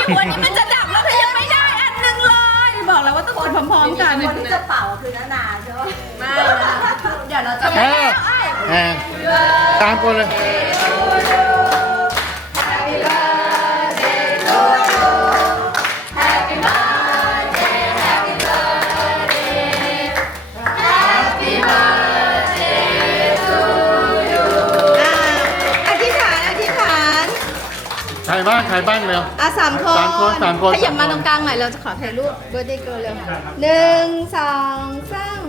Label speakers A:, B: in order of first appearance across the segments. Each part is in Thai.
A: หัวนี้มันจะดับแล้วเธอยังไม่ได้อันหนึ่งเลยบอกแล้วว่าต้องกดพร้อมๆกัน
B: คนที่จะเป่าคือนานาใช่ไหม
A: ไม่เดี๋ยวเราจะ
C: ตามคนเลย
A: อธิษฐาน
C: ใครบ้างเร็ว
A: สามคน
C: สามคน
A: ขยับมาตรงกลางหน่อยเราจะขอถ่ายรูปเบอร์เดย์เกิร์ลเร็ว1 2 3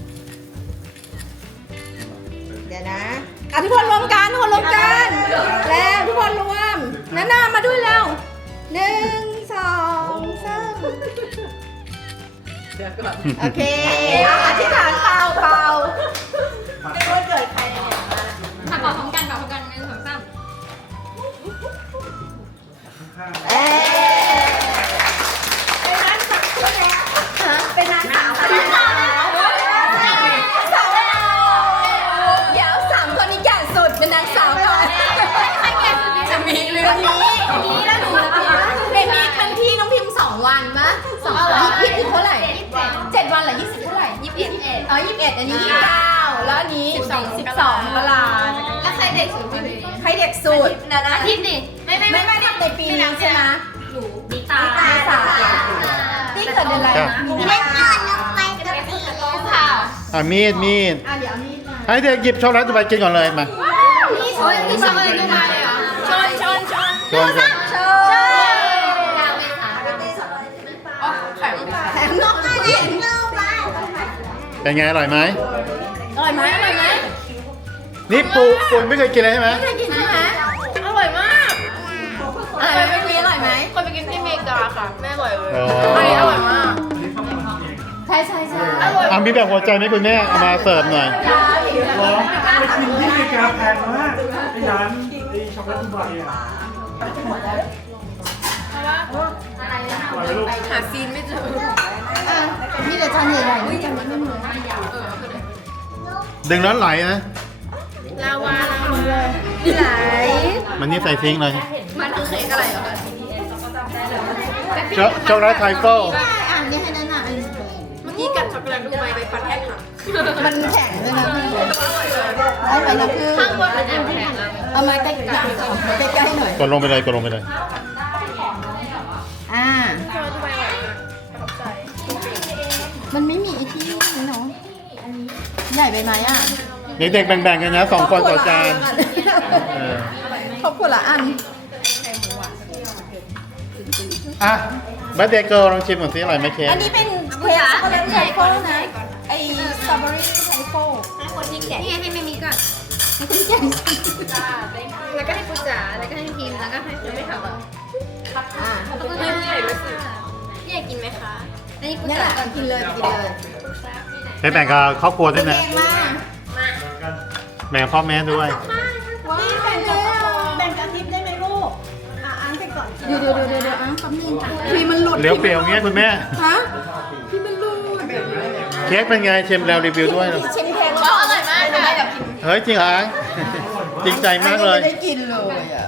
A: เดี๋ยวนะทุกคนรวมกันแล้วทุกคนรวมนามาด้วยแล้ว1 2 3โอเคอธิษฐานเป่า
B: เป็นวันเกิดใครเนี่ย
D: ถ้าเป่าพร้อมกัน1 2 3
B: เป็นนางสาว
A: เดี๋ยว3คนนี้แก่สุดเป็นนางสาวก่อนจะมีเรื่องนี้แล้วหนูเบบี้ครั้งที่น้องพิมพ์2 วันปะ2 วัน20เท่าไหร่7 วันเหรอ20เท่าไหร่2121อันนี้29แล้วอันนี้12มกรา
D: แล้วใครเด็กสุดคนนี้
A: ใครเด็กสุด
D: อาทิตย์ดิไม่
A: ไม่ได้ในปีนี้ใช่ไหม
D: หนูดิตา
A: นี่เกิดเดือนอะไรนะ
B: ไม่ก่อนลงไปกับพี่
D: ข่าว
C: มีด
A: เดี๋ยวเอามีดมา
C: ให้เด็กหยิบช็อกโกแลตดูไปกินก่อนเลยมา
D: นี่ชนนี่ชนอะไรดูมาเลยเหรอชน
C: ชน
A: โชว์
D: ดาวเมษาอ๋อไข่ลูกปลา
A: แถมนกด้วยดิ
C: เป็นไงอร่อยไหม
A: อร่อยไหม
C: นี่ปูไม่เคยกินเลยใช่ไหม
A: ไม่เคยกินใช่ไหม
D: อร่อยมาก
A: อร่อยไหมอร่อยไหม
D: คนไปกินที่อเมริกาค่ะแม่อร่อยเลย
C: อ๋อ
D: อันนี้อร่อยมาก
A: ใช่
D: อร่อย
C: มีแบบหัวใจไหมคุณแม่เอามาเสิร์ฟหน่อย
E: ร้องไปกินที่อเมริกาแพงมากไอ้ร้านไอ้ช็อกโกแลตดูไบอ่ะอร่อยไหมลูก
D: หาซีนไม่เจอ
A: มีแต่จานใหญ่ๆนี่จานไม่เหมือน
C: ดึงแล้วไหลนะ
D: ลาวา
A: ไหล
C: มันนี่ใส่ทิ้งเลย
D: มันคือเค้กอะไรเหรอคะ
C: ช็อกโกแลตไทเฟิล
A: อ่านนี่ให้นั่นน่ะ
D: เมื่อกี้กัดช็อกโกแลตดูไบไปฟันแทกค่ะ
A: มันแข็งด้วยนะได้ไปนะคือ
D: ข้างบนเป็นแอบแข็งอะ
A: เอามาใกล้ๆใกล้ๆหน่อย
C: กดลงไปเลย
A: มันไม่มีไอ้ที่นี่เนาะใหญ่ไปไหมอ่ะ
C: เด็กๆแบ่งๆกันนะ2 คนต่อจานเออ
A: ครอบครัวละอัน
C: อ่ะบัตเดย์เกิร์ลลองชิมก่อนสิอร่อยไหมเค้ก
A: อันนี้เป็นเค้กช็อกโกแลตไทโฟนะไอสตรอเบอรี่ไทโฟ
D: นี่ไงให้แม่มิกอะ
A: นี่คือแก่
D: แล้วก็ให้ปูจ๋าแล้วก็ให้พิมพ์แล้วก็ให้ยังไม่ทำอ่ะ
A: อ่า
D: แล้วก็ให้พี่ใหญ่ด้วยสิพี่ใหญ่กินไหมคะอันนี้ปู
A: นี่แห
D: จ๋า
A: ละก่อนกินเลย
C: ไปแบ่งกับครอบครัวด้วยนะ
A: เก่งมาก
C: แบ่งกับพ่อแม่ด้วย
A: นี่แบ่งกับทิพย์ได้ไหมลูกอันไปก่อนเดี๋ยวอ่ะคำนึงครีมมันหลุด
C: เลี้ยวเปลี่ยวเงี้ยคุณแม่
A: ฮะครีมมันหลุด
C: เค้กเป็นไงชิมแล้วรีวิวด้วย
A: ชิมเค้ก
D: ก็อร่อยมากค่ะ
C: เฮ้ยจริงเหรอจริงใจมากเลย
A: ไม่ได้กินเลยอ่ะ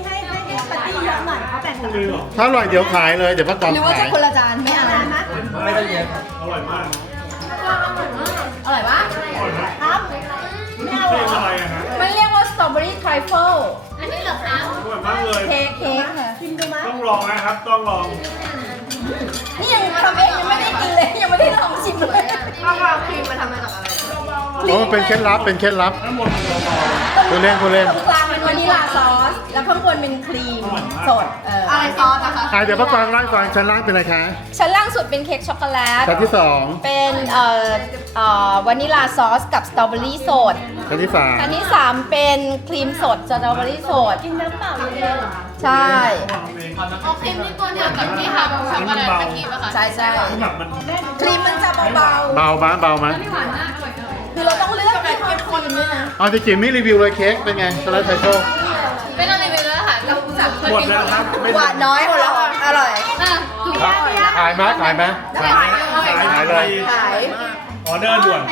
E: ลืมหรอ
C: ถ้าอร่อยเดี๋ยวขายเลย เดี๋ยวป้ากอง
A: หรือว่า
C: ขา
A: จะ
C: ย
A: คนละจานไม่เอานะ
E: ไม่ได้เย็นอร่อยมาก
A: อร่อยปะ
E: อร่อยมากครับไม่เอาอะไรอะฮะ
A: มันเรียกว่าสตรอเบอรี่ไทรเฟิล
D: อันนี้เหรอคะ
E: อร่อยมากเลย
A: เค้กค่ะ
E: ต้องลองนะครับ ต้องลอง
A: นี่ยังทำเองยังไม่ได้กินเลยยังไม่ได้ลองชิมเลย
D: ข้าวราครีมมาทำมาจากอะไร
C: โอ้เป็นเคล็ดลับเป็นเคล็ดลับ
E: น้ำมันเบา
C: คุณเล่น
A: ตรงกลางเป็นวานิลลาซอส แล้วข้างบนเป็นครีมสด
D: อะไรซอสนะคะ
C: เดี๋ยวป้ากองไล่ฟังชั้นล่างเป็นอะไรคะ
A: ชั้นล่างสุดเป็นเค้กช็อกโกแลต
C: ชั้นที่
A: เป็นวานิลลาซอสกับสตรอเบอรี่สด
C: 2ชั้นที่
A: อันที่3เป็นครีมสดสตรอเบอรี่สด กินน้ำเปล่าเลยใช่
D: อ๋อครีมที่ตัวเดียวกับที่ทำช็อกโกแลตเมื่อกี้ป่ะคะ
A: ใช่
E: ๆแบบมัน
A: ครีมมันจะเบา
C: เบาไหม
A: ๆ คือเราต้องเลือกเป็นครีมด้วยนะ
C: เอาจริงๆไม่รีวิวเลยเค้กเป็นไงช็อกโกแลตไทโฟ
D: ไม่ต้องรีวิวแล้วค่ะเราสั่ง
E: หมดแล้วครับไม่
A: หวานน้อยหมดแล้วอร่อย
D: ถูก
C: ขายไหม
E: ขาย
C: ขายเลย
A: ขาย
E: ออเดอร์ด่วน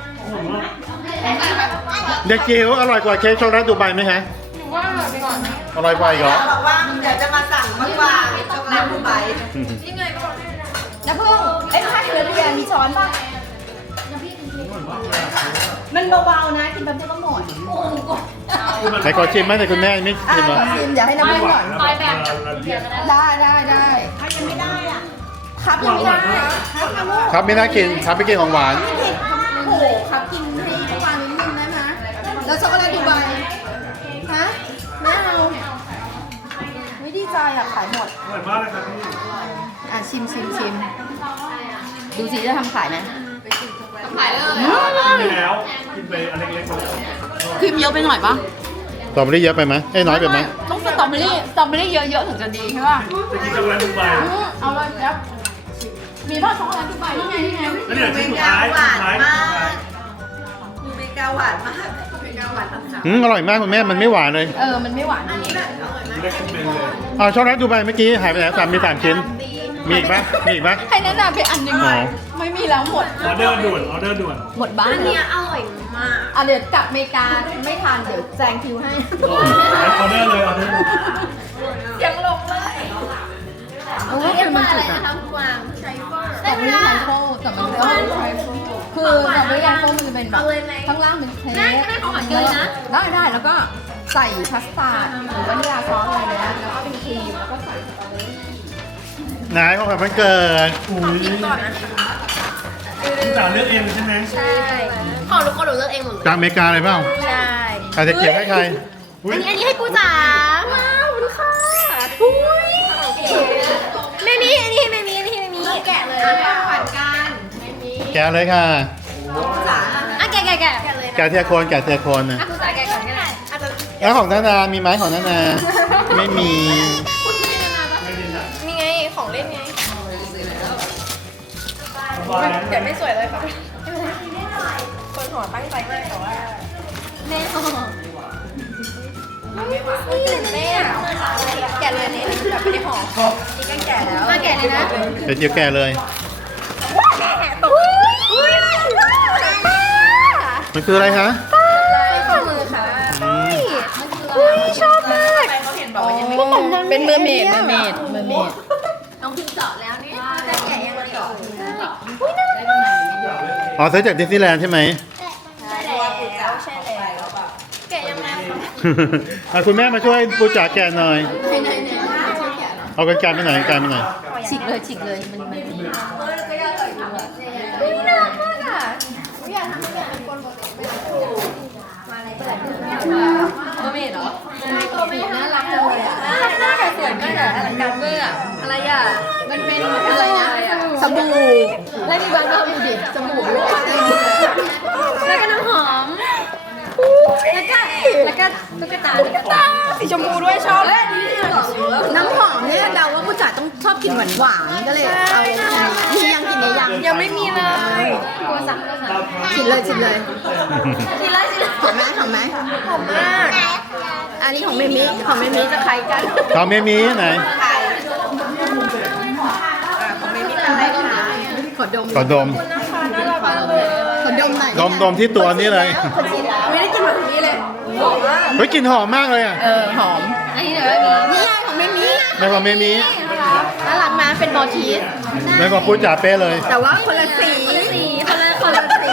C: เด็กจิ๋วอร่อยกว่าเค้กช็อกโกแลตดูไบไหมฮะ
D: ว่าอร่อยไปก่อน
C: ออร่อยกว่าอีกเหรอ
B: บอกว่าเดี๋ยวจะมาสั่งมากกว่าช็อกโกแลตดูไบ
A: น้ำผึ้งเอ้ยถ้าเกลือเรียนมีช้อนป่ะมันเบาๆนะกินแป๊บเดียวก็หมด
C: ไหนขอชิมไหมแต่คุณแม่ไม่
A: อ่ะ
C: ชิมอ่ะ
A: ชิมอย่าให้น้ำผึ้งก่อน
E: ปลายแบบ
A: ได้
B: ถ้ายังไม่ได้อ่ะ
A: ครับยังไม่ได้ครับนะลูก
C: ครับไม่น่ากินครับไม่กินของหวาน
A: ไม่เผ็ดโอ้โหครับกินให้ปลานิดนึงได้ไหมแล้วช็อกโกแลตดูไบฮะไม่เอาไม่ดีใจอ่ะขายหมด
E: อร่อยมากเลยครับพี่
A: อ่ะชิมดูสิจะทำขายไหม
D: ขายเลย
E: กินแล้วกินไปอันเล็กๆเลย
A: ครีมเยอะไปหน่อยปะ
C: สตรอเบอรี่เยอะไปไหมเอ้ยน้อยไปไหม
A: ต้องสตรอเบอรี่เยอะๆถึงจะดีใช่ป่ะ
E: จะกินช็อกโกแลตดูไบ
A: เอาเลยครับมีพ่อช็อกโกแลตดูไบนี่ไง
E: แล้วเดี๋ยวชิ้นสุดท้ายชิ้นสุดท้าย
B: ดูเบกาหวานมากเบกาหวานมาก
C: อร่อยมากคุณแม่มันไม่หวานเลย
A: มันไม่หวานดี
E: เล็กเป็นเลย
C: เอาช็อกโกแลตดูไปเมื่อกี้หายไปไหนมีสามชิ้นมีอีกปะมีอีกปะ
A: ให้แนะนำไปอันหนึง
C: อ๋อ
A: ไม่มีแล้วหมด
E: ออเดอร์ด่วนออเดอร์ด่วน
A: หมดบ้าน
B: เนี่ยอร่อยมาก
A: อ่ะเดี๋ยวกลับอเมริกาไม่ทานเดี๋ยวแจงคิวให้
E: ออเดอร์เลยออเดอร์
A: ยังลงเลยเอาว่าคือมันถูกอะ
D: ทำกวางใช้เฟอร์
A: แต่ไม่ได้ไทโฟแต่มันก็คือแต่ไม่ได้ไทโฟมันจะเป็นแบบข้างล่างเป็นเค้กได้แล้วก็ใส่คัสตาร์ดหรือวานิลลาซอสอะไรเนี้ยแล้วก็เป็นครีมแล้วก็ใส่สตรอเบอรี่
C: ไหนของขวัญวันเกิด
E: อุ้ยคุณจ๋าเลือกเองใช่ไหม
D: ใช่ของทุกคนหนูเลือกเองหมดเลย
C: จากอเมริกาเลยเปล่า
D: ใช่
C: ใครจะเก็บให้ใครอุ๊ย
D: อันนี้ให้ปูจ๋าว้าวขอบคุณค่ะอุ้ยไม่มีอันนี้ไม่มีแกะเลย
A: ผ่านการ
C: แกะเลยค่ะ
D: อ่ะแกะเลย
C: แกะเทียโคนแกะเทียโคนนะ
D: อ่ะปูจ๋าแกะก่อนก็ได้
C: แล้วของนานามีไหมของนานาไม่มี
D: มีไงของเล่นไง
E: สบาย
D: แกะไม่สวยเลยค่ะคนห่อตั้งใจมากแต่ว่าแม่ห่อตื่นเต้นแกะเลยอันนี้แบบไม่ได้ห่อนี่ก็แกะแล้วมาแกะเลยนะ
C: เดี๋ยวเจียวแกะเลย
D: อุ้ย
C: มันคืออะไรคะ
D: ข้อมือค่ะ
C: อืม
D: อุ้ยชอบมาก
A: เป็นเมอร์เมด
D: น้องพิมเจาะแล้วนี่จะแกะยังไงต่อ
C: อ๋อซื้อจากดิสนีย์แลนด์ใช่ไหม
D: ใช่แล้วแกะยังไง
C: เอาคุณแม่มาช่วยปูจ๋าแกะหน่อย
A: ไหน
C: เอากันไกรไปหน่อยกันไกรไปหน่อย
A: ฉีกเลยมันดี
D: อุ้ยน่ารักมากอ่ะ
A: เมอร์เมดเหรอน่ารักจังเลยอ่ะ
D: น่ารักมากอะสวยมากอะอลังการเวอร์อะอะไรอ่ะ
A: มันเป็นอะไรนะสบู่แล้วมีบางเราดูดิสบู่ด้วย
D: แล้วก็น้ำหอมแล้วก็ตุ๊กตาสีชมพูด้วยชอบ
A: น้ำหอมเนี่ยเดาว่าผู้จัดต้องชอบกินหวานก็เลยเอามียังกินได้ยัง
D: ยังไม่มีเลยกลัวสั่ง
A: ชิมเลย
D: ทีละทีละ
A: หอมไหม
D: หอมมาก
A: อันนี้ของเมมิจะใครกัน
C: ของเมมีไหน
A: ขอดม
C: ขอดม
A: ขอดมหน่อย
C: ดมที่ตัวนี้เลย
A: ไม่ได้กินแบบนี้เลย
C: เฮ้ยกลิ่นหอมมากเลยอ่ะ
A: หอม
D: อันนี้เดี๋ยวไม่มี
A: นี่ไงของเมมิ
C: ในของเมมี
A: น่ารักนะเป็นบอชีส
C: ในของปูจ๋าเป้เลย
A: แต่ว่าคนละสี
D: สีคนละ
A: คนละสี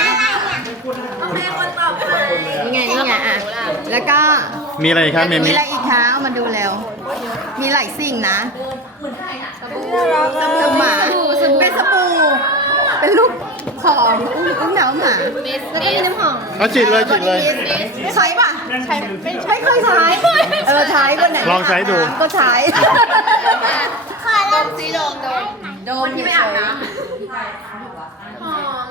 A: นี่ไงอ่ะแล้วก็
C: มีอะไรอีกครับเม
A: มี
C: มี
A: อะไรอีกคะเอามาดูแล้ว มีหลายสิ่งนะสบู่หมาเป็นสบู่เป็นรูปของอุ้งหนาวหมา
D: แล้วก็มีน้ำหอม
C: เอาฉีดเลย
A: ใช้ป่ะใช้ไม่เคยใช้ใช้คนไหน
C: ลองใช้ดู
A: ก็ใช้
D: ดมสีดม
A: ที่ไม่อาบน้
D: หอม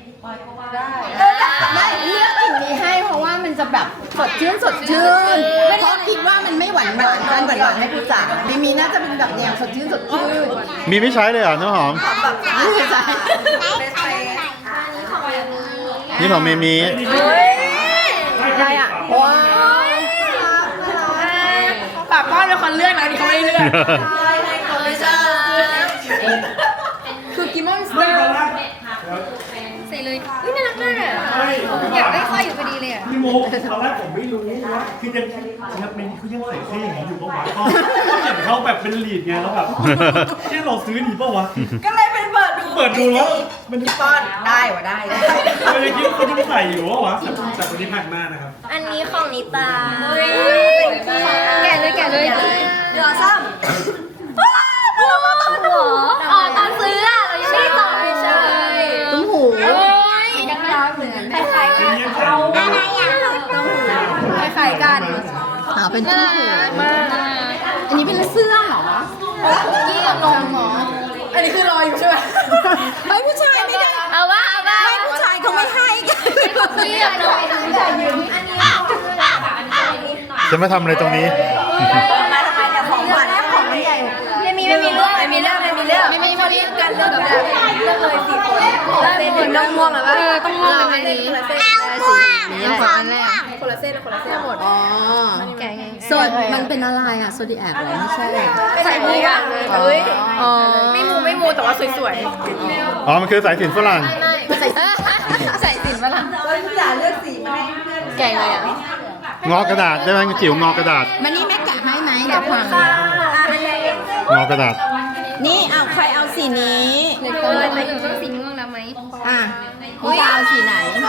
A: ไม่เลือกกลิ่นนี้ให้เพราะว่ามันจะแบบสดชื่นเพราะคิดว่ามันไม่หวานให้ผู้จ๋าไม่มีน่าจะเป็นแบบแนวสดชื่น
C: มีไม่ใช้เลยเหรอน้ำหอม
A: ไม่ใช่
C: นี่ของเมมี
A: อะไรอ่ะว้าว
D: ปากป้อนเป็นคนเลือกนะนี่เขาไม่ได้เลือก
A: คือกิมอนสเตอร์
D: เซเลยอุ๊ยน่ารักมากอะ
E: ใช่
D: อยากได้สร้อยอยู่พอดีเลยอะ
E: พี่โมตอนแรกผมไม่รู้ว่าคือยังเป็นเขายังใส่เสื้ออย่างนี้อยู่ปะวะก็เห็นเขาแบบเป็นลีดไงแล้วแบบที่เราซื้อดีปะวะ
B: ก็เลยเป็นเปิดดู
E: เปิดดูแล้วมัน
B: พี่ป้อนได้วะได้
E: มันจะคิดเขาจะใส่อยู่วะวะแต่คนนี้แพงมากนะครับ
D: อันนี้ของนิตาแกะเลยแกะเลย
B: เดือซ้
D: อ๋อตอนซื้ออะเรายังไม่ได้ต่อไม่ใช่
A: ตุ้มหู
D: สีดำๆเหมือนคล้ายๆกัน
E: นี่ยังใส่อยู่นะ
A: คล้ายๆกันเป็นตุ้มหู
D: มาก
A: อันนี้เป็นเสื้อเหรอ
D: กี้กับนมหมอ
A: อันนี้คือรออยู่ใช่ไหมเฮ้ยผู้ชายไม่ได้
D: เอาว่า
A: ไม่ผู้ชายเขาไม่ให้กัน
D: กี้กับนม
C: จะมาทำอะไรตรงนี้
B: ำมาทำไมเนี่ยของขวัญของมันใหญ่
D: ไม่มีเรื่อง
B: ไม่มีเรื่องไม่มีกันเรื่องแบบเรื่องเลยสิเหมือนน้องม่วงหรือเปล่า
D: ต้องม่วงแบบนี้
A: นี่ของอันแรก
B: คนละเส้นหมด
A: อ๋อ
D: แกะไง
A: โซดมันเป็นอะไรอ่ะโซดิแอกเหรอไม่ใช่
B: ใส่หมูอ่ะ
A: อ๋อ
B: ไม่มูแต่ว่าสวย
C: อ๋อ มันคือสายสิญจนฝรั่ง
A: ใส่ใส่สินฝรั่ง
B: ๆทุกอย่างเลือกสีมาให้เพื่อน
A: แกงอะไรอ่ะ
C: งอกระดาษได้ไหมจิ๋วงอกระดาษ
A: มันนี่แม่กะให้ไหมเดี๋ยวฟัง
C: งอกระดาษ
A: นี่เอาใครเอาสีนี้
D: อะไรอยู่ต้องสีม่วงแล้วไหม
A: อ่ะคุณจะเอาสีไหน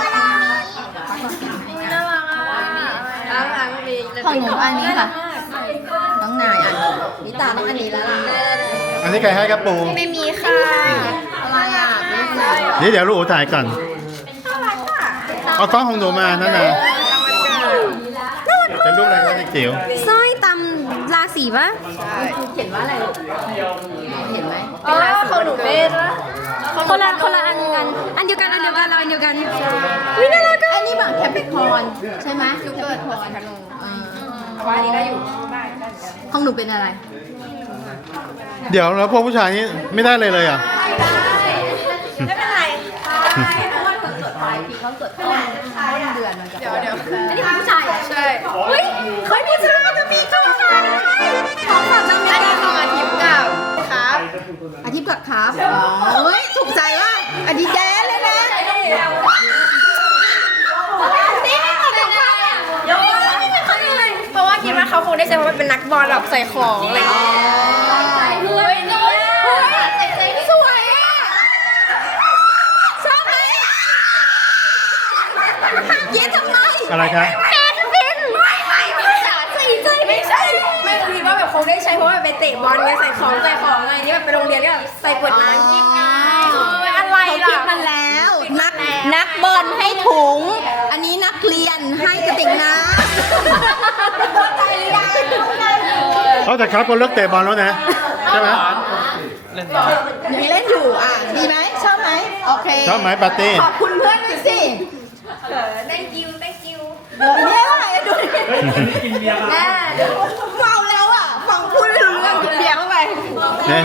D: น่ารักอ่ะ
A: ของหนูอันนี้ค่ะน้องนายอันนิตาต้องอันนี้แล้วล่ะ
C: อันนี้ใครให้ครับปู
D: ไม่มีค่ะ
A: อะไรอ่ะไม่ใช่
C: นี่เดี๋ยวลูกอูถ่ายก่อน เอากล้องของหนูมานั่นนะเป็นรูปอะไรครับเด็กจิ๋ว
D: สร้อยตำราศีปะ
A: เขียนว่าอะไรลูกเห็นไหม
D: อ๋อของหนูเป็นคนละอันกัน อันเดียวกันเราอันเดียวกันวิน่ารัก
A: อันนี้แบบแคปเปคอนใช่ไหมลูกเกิดพอนว่าอันนี้ได้อยู่ของหนูเป็นอะไร
C: เดี๋ยวแล้วพวกผู้ชายนี่ไม่ได้เลยอ่ะ
B: ไม่เป็นไร
A: เพราะว่าคนตรวจปลายปีเขาตรวจต้นเดือนมันจะเดี๋ยวอันนี้ผู้ชายใช่
B: เฮ้ยเคยพี่ซื้อมันจะมีของขวัญของขวัญจะมี
D: อันนี้ของอาทิตย์กับครับ
A: อาทิตย์กับครับอ๋อเฮ้ยถูกใจว่าอันนี้แดนเลยนะ
D: เพราะว่าคิดว่าเขาคงได้ใช้เพราะมันเป็นนักบอลแบบใส่ของอะไรอย่างเงี้ย
A: สวยอ่ะชอบไหมเย็นทำไม
C: อะไรครับ
D: ไม่ใช่ไม่คิดว่าแบบคงได้ใช้เพราะว่าไปเตะบอลไงใส่ของอะไรนี่แบบไปโรงเรียนก็แบบใส่ขวดน้ำกินไงอะไร
A: เขา
D: ล่ะ
A: คิดมาแล้ว นักบอลให้ถุง อันนี้นักเรียนให้กระติกน้ำเข้าใจหรือยัง
C: เขาแต่ครับก็เลิกเตะบอลแล้วนะ ใช่ไหม
A: มีเล่นอยู่อ่ะดีไหมชอบไหมโอเค
C: ชอบไหมปาร์ตี้
A: ขอบคุณเพื่อนหน่อยสิ
D: thank you
A: เนี่ยอะไรดูดิ
E: เฮ้ยอันนี้กินเบียร์มา
A: เมาแล้วอ่ะฟังพูดไม่รู้เรื่องกินเบียร์เข้าไป
C: เนี่ย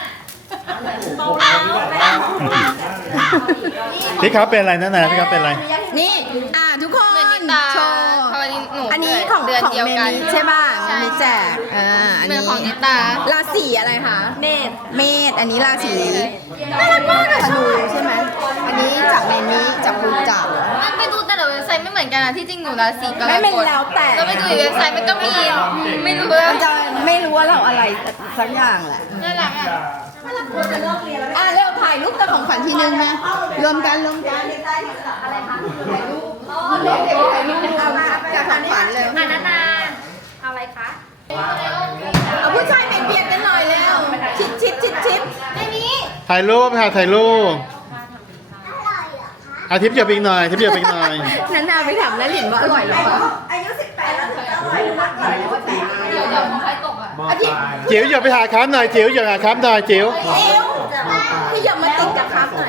C: พี่ครับเป็นอะไรนั่นนะพี่ครับเป็นอะไร
A: นี่ทุกคนโชว์
D: เพราะวันนี้หนู
A: อันนี้ของ
D: เดือน
A: ของ
D: เดียว
A: เม
D: กัน
A: มิใช่ป่ะเมมิแจกอัน
D: เดือน
A: นี้
D: ของนิตา
A: ราศีอะไรคะเมษอันนี้ราศีน่ารักมากธนูใช่ไหมอันนี้จากเมมิจากภูจับ
D: มันไปดูแต่ละเว็บไซต์ไม่เหมือนกันอะที่จริงหนูราศีก็
A: ไม่เป็นแล้วแต่
D: แล้วไปดูอีกเว็บไซต์มันก็มีไม่รู้
A: มันจะไม่รู้ว่าเราอะไรสักอย่างแหละ
D: น่ารักอ่ะ
A: เร็วถ่ายรูปกับของขวัญทีนึงนะรวมกันอะไรคะถ่ายรูปถ่ายรูปกับของขวัญเร็ว
D: นาเอาอะไรคะ
A: เอาผู้ชายเบียดกันหน่อยเร็วชิด
D: ไม่มี
C: ถ่ายรูปค่ะถ่ายรูปอาทิตย์เหยียบอีกหน่อยอาทิตย์เหยียบอีกหน่อย
A: นั้นนาไปถามน้าหลินว่าอร่อยหรือเปล่า
B: อายุ18แล้วถึงจะอร่อยมากเลย
A: เดี๋ยวของใครตกอ่ะอาทิตย์
C: จิ๋วเหยียบไปหาครับหน่อยจิ๋วเหยียบหาครับหน่อยจิ๋ว
A: เอวที่อย่ามาติดกับครับหน่อย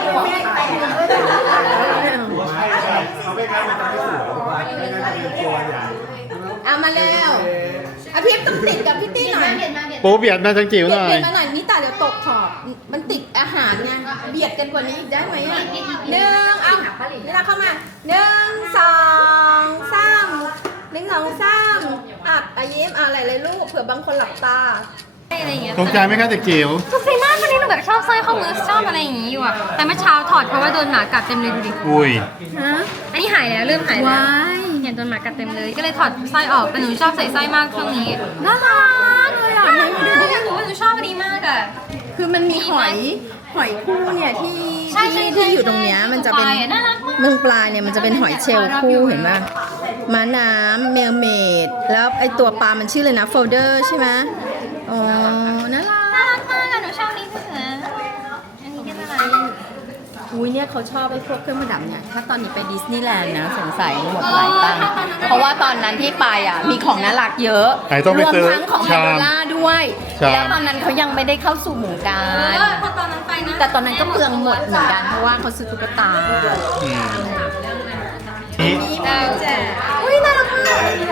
E: เขาไม่กล้ามันจะไม่สวยไม่งั้นจะเป็นตัวใหญ่
A: เอามาเร็วอาทิตย์ต้องติดกับพี่ตี้หน่อย
C: ปูเบียดมาทางจิ๋วหน่อย
A: เบียดมาหน่อยนี่ตาเดี๋ยวตกขอบมันติดอาหารไงเบียดกันกว่านี้อีกได้ไหมอ่ะหนึ่งเอานี่เราเข้ามา1 2 3 1 2 3ยิ้มอะไรเลยลูกเผื่อบางคนหลับตา
B: อะไรอย่างเงี้ย
C: ตกใจไหมคะเด็กจิ๋ว
B: ถูกใจมากวันนี้หนูแบบชอบสร้อยข้อมือชอบอะไรอย่างงี้อยู่อะแต่เมื่อเช้าถอดเพราะว่าโดนหมากัดเต็มเลยดูดิ
C: อุ้ย
B: อันนี้หายแล้วเริ่มหายแล้วเห็นโดนหมากัดเต็มเลย ก็เลยถอดสร้อยออกแต่หนูชอบใส่สร้อยมากช่วงนี้น่ารักเลยอ่ะหนูชอบอันนี้มากอ่ะ
A: คือมันมีหอยคู่เนี่ยที่
B: ใช่ใช่
A: ที่อยู่ตรงเนี้ยมันจะเป็น
B: ปลายอะน่ารักมาก
A: เมืองปลายเนี่ยมันจะเป็นหอยเชลล์คู่เห็นป่ะม้าน้ำเมลเมดแล้วไอตัวปลามันชื่อเลยนะโฟลเดอร์ใช่ไหมอ๋อน่ารัก
B: น่ารักมากอะหนูชอบนี้ที่สุดนะอันนี้ก็น่ารัก
A: อุ้ยเนี่ยเขาชอบไอ้พวกเครื่องประดับเนี่ยถ้าตอนนี้ไปดิสนีย์แลนด์นะสงสัยหมดหลายตังค์เพราะว่าตอนนั้นที่ไปอ่ะมีของน่ารักเยอะ
C: ไหนต้องไป
A: รวม
C: ซื้อ
A: ทั้งของไฮ
C: ชาม
A: โดล่าด้วย
C: ชาม
A: แล้วตอนนั้นเขายังไม่ได้เข้าสู่หมู่การ
B: พอตอนนั้นไปนะ
A: แต่ตอนนั้นก็เปลืองหมดเหมือนกันเพราะว่าเขาซื้อตุ๊กตา
C: อืมนี่
A: อุ้ยน่ารักมากนี่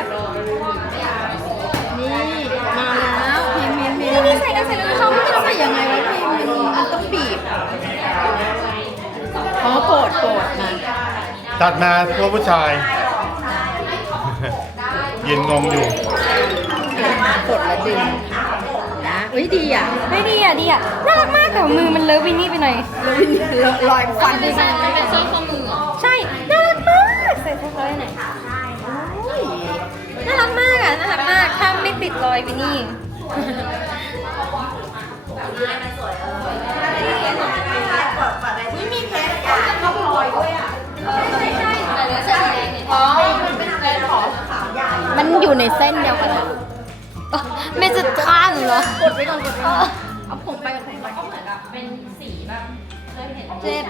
A: มาแล้วพิมพ์นี่ใส่กันเสร็จแล้วเขาไม่ต้องใส่ยังไงวะพิมพ์มันต้องบีบอ๋อโกรธมา
C: ตัดมาพวกผู้ชาย ยืนงงอยู่
A: กดแล้วดึงนะอุ้ยดีอ่ะ
B: ไม่ดีอ่ะดีอ่ะน่ารักมากแต่มือมันเลอะวินนี่ไปหน่อย
A: แล้วรอยฟันด้วยนะ
B: มันเป็นสร้อยข้อมือใช่น่ารักมากใส่สร้อยไหนน่ารักมากอ่ะน่ารักมากถ้าไม่ติดรอยวินนี่
A: มันอยู่ในเส้นเดียวกันอะ
B: ไม่จะข้างเหรอก
A: ดไว้ก่อนเอาผมไปกับผมไป
B: เจ็บ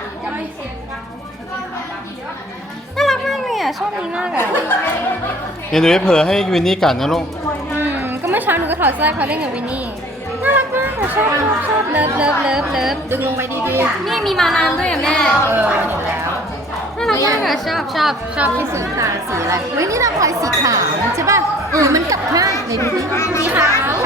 B: น่ารักมากเลยอ่ะชอบนี้มากอ่ะ
C: เดี๋ยวหนูจะเผลอให้วินนี่กัดนะลูก
B: ก็เมื่อเช้าหนูก็ถอดเสื้อเขาเล่นกับวินนี่น่ารักมากอ่ะชอบเลิฟ
A: ดึงลงไปดี
B: นี่มีมานานด้วยอ่ะแม่
A: เห็นแล้ว
B: น่ารักมากอ่ะชอบที่สุด
A: ตาสีอะไรเฮ้ยนี่เราพลอยสีขาวใช่ป่ะมันกลับข้างในดูดิ
B: สีขาว